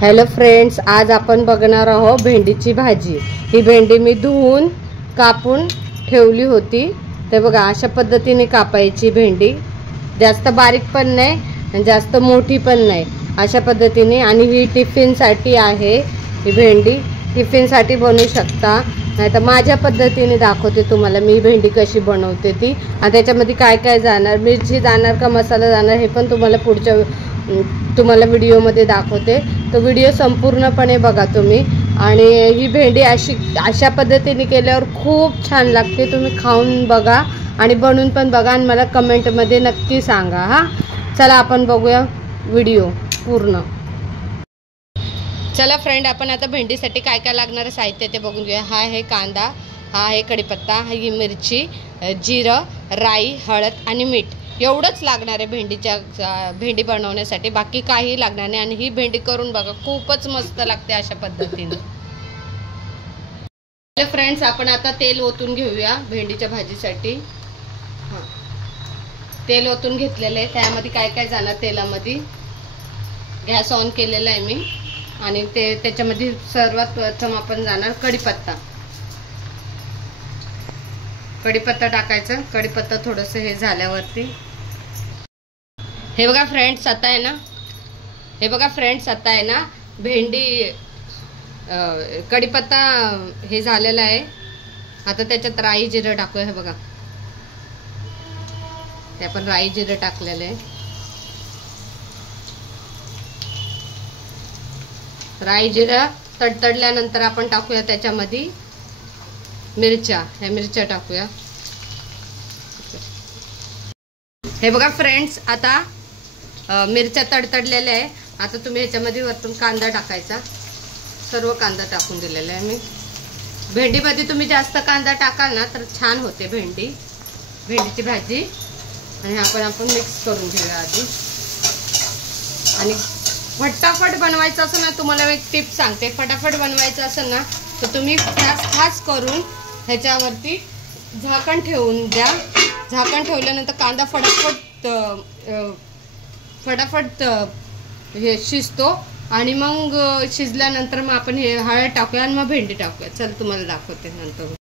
Hello friends, आज आपण बघणार आहोत भेंडीची भाजी। ही भेंडी मी धुवून कापून ठेवली होती। ते बघा अशा पद्धतीने कापायची भेंडी, जास्त बारीक पण नाही आणि जास्त मोठी पण नाही, अशा पद्धतीने। आणि ही टिफिन साठी आहे। ही भेंडी टिफिन साठी बनवू शकता, नाहीतर माझ्या पद्धतीने दाखवते तुम्हाला मी भेंडी कशी बनवते ती। आणि त्याच्यामध्ये काय काय जाणार, मिरची जाणार का मसाला जाणार, हे पण तुम्हाला व्हिडिओमध्ये दाखवते। तो व्हिडिओ संपूर्णपणे बघा तुम्ही। आणि ही भेंडी अशा पद्धतीने केल्यावर खूप छान लागते। तुम्ही खाऊन बघा आणि बनवून पण बघा आणि मला कमेंटमध्ये नक्की सांगा। हा, चला आपण बघूया व्हिडिओ पूर्ण। चला फ्रेंड, आपण आता भेंडीसाठी काय काय लागणार साहित्य ते बघून घेऊया। हा आहे कांदा, हा आहे कढीपत्ता, ही मिरची, जिरं, राई, हळद आणि मीठ, एवढंच लागणार आहे भेंडी बनवण्यासाठी। बाकी काही लागणार नाही। आणि ही भेंडी करून बघा, खूपच मस्त लागते अशा पद्धतीने। फ्रेंड्स, आपण आता तेल ओतून घेऊया भेंडीच्या भाजीसाठी। हां, तेल ओतून घेतलेलं आहे। त्यामध्ये काय काय जाणार तेलामध्ये, गॅस ऑन केलेला आहे मी। आणि त्याच्यामध्ये सर्वात प्रथम आपण जाणार कढीपत्ता टाकायचा। कढीपत्ता थोडंसं हे झाल्यावरती हे बघा फ्रेंड्स, आता आहे ना भेंडी कढीपत्ता हे झालेला आहे। आता त्याच्यात राई जिरं टाकूया। हे बघा, ते आपण राई जिरं टाकलेलं आहे। राई जिरं तडतडल्यानंतर आपण टाकूया त्याच्यामध्ये मिरच्या। ह्या मिरच्या टाकूया। हे बघा फ्रेंड्स, आता मिरच्या तडतडलेल्या आहे। आता तुम्ही ह्याच्यामध्ये वरतून कांदा टाकायचा। सर्व कांदा टाकून दिलेला आहे मी। भेंडीमध्ये तुम्ही जास्त कांदा टाकाल ना तर छान होते भेंडीची भाजी। आणि आपण मिक्स करून घेऊया आधी। आणि फटाफट बनवायचं असेल ना, तुम्हाला एक टिप सांगते, फटाफट बनवायचं असेल ना तर तुम्ही खास करून ह्याच्यावरती झाकण ठेवून द्या। झाकण ठेवल्यानंतर कांदा फटाफट हे शिजतो। आणि मग शिजल्यानंतर मग आपण हे हळद टाकूया आणि मग भेंडी टाकूया। चल तुम्हाला दाखवते नंतर।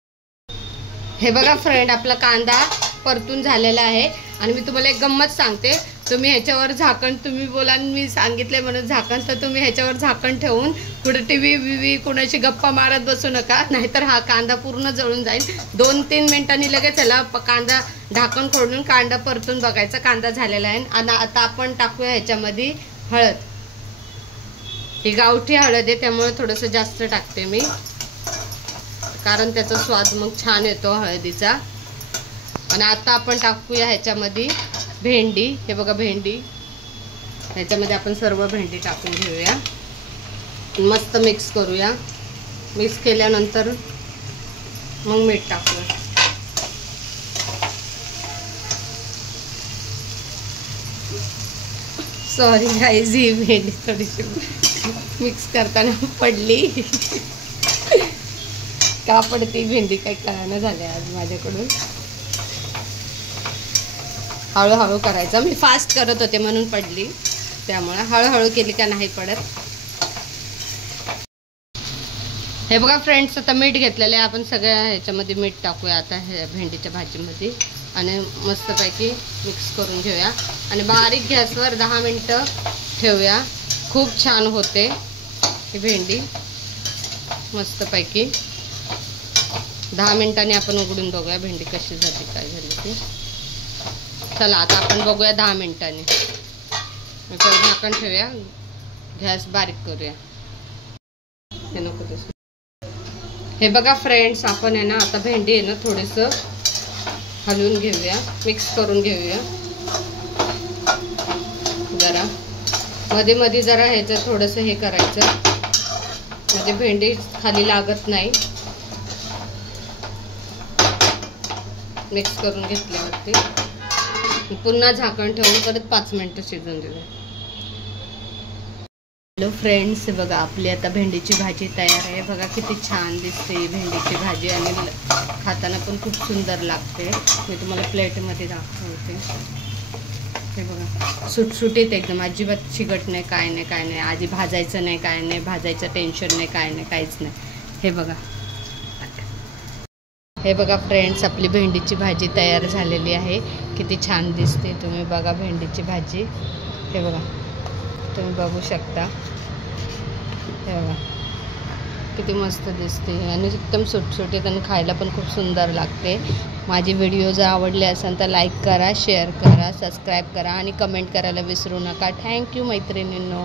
हे बघा फ्रेंड, आपला कांदा परतून झालेला आहे। आणि मी तुम्हाला एक गंमत सांगते, तुम्ही ह्याच्यावर झाकण, तुम्ही बोला मी सांगितले म्हणून झाकण, तर तुम्ही ह्याच्यावर झाकण ठेवून कुठे टीव्ही कोणाशी गप्पा मारत बसू नका, नाहीतर हा कांदा पूर्ण जळून जाईल। 2-3 मिनिटांनी लगेच ह्याला कांदा ढाकण खोडून कांदा परतून बघायचा, कांदा झालेला आहे। आणि आता आपण टाकूया ह्याच्यामध्ये हळद। ही गावठी हळद आहे, त्यामुळे थोडंसं जास्त टाकते मी, कारण त्याचा स्वाद मग छान येतो हळदीचा। आणि आता आपण टाकूया ह्याच्यामध्ये भेंडी। हे बघा भेंडी, ह्याच्यामध्ये आपण सर्व भेंडी टाकून घेऊया। मस्त मिक्स करूया। मिक्स केल्यानंतर मग मीठ टाकूया। सॉरी गाईज, ही भेंडी थोडीशी मिक्स करताना पडली। का पडते भेंडी काही कळायला झाले आज माझ्याकडून। हळूहळू करायचं, मी फास्ट करत होते म्हणून पडली, त्यामुळे हळूहळू केली का नाही पडत। हे बघा फ्रेंड्स, आता मीठ घेतलेलं आहे आपण। सगळ्या ह्याच्यामध्ये मीठ टाकूया आता ह्या भेंडीच्या भाजीमध्ये। आणि मस्तपैकी मिक्स करून घेऊया। आणि बारीक गॅसवर 10 मिनटं ठेवूया, खूप छान होते ही भेंडी मस्तपैकी। 10 मिनिटांनी आपण उघडून बघूया भेंडी कशी झाली, काय झाली ती। चला आता आपण बघूया 10 मिनिटांनी। झाकण ठेवूया, गॅस बारीक करूया। हे नको तसं। हे बघा फ्रेंड्स, आपण आहे ना आता भेंडी आहे ना थोडंसं हलवून घेऊया, मिक्स करून घेऊया जरा। मध्ये मध्ये जरा ह्याचं थोडंसं हे करायचं, म्हणजे भेंडी खाली लागत नाही। मिक्स करून घेतल्यावरती पुन्हा झाकण ठेवून परत 5 मिनिटं शिजून देऊया। हॅलो फ्रेंड्स, बघा आपली आता भेंडीची भाजी तयार आहे। बघा किती छान दिसते भेंडीची भाजी, आणि खाताना पण खूप सुंदर लागते। मी तुम्हाला प्लेटमध्ये दाखवते। हे बघा सुटसुटीत एकदम, अजिबात चिकट नाही, काय नाही काय नाही. आधी भाजायचं नाही, काय नाही, भाजायचं टेन्शन नाही, काय नाही, काहीच नाही. हे बघा, हे बघा फ्रेंड्स, आपली भेंडीची भाजी तयार झालेली आहे. किती छान दिसते, तुम्ही बघा भेंडीची भाजी. हे बघा, तुम्ही बघू शकता. हे बघा किती मस्त दिसते आणि एकदम सुटसुटीत आणि खायला पण खूप सुंदर लागते. माझी व्हिडिओ जर आवडले असेल तर लाईक करा, शेअर करा, सबस्क्राईब करा आणि कमेंट करायला विसरू नका. थँक्यू मैत्रिणींनो.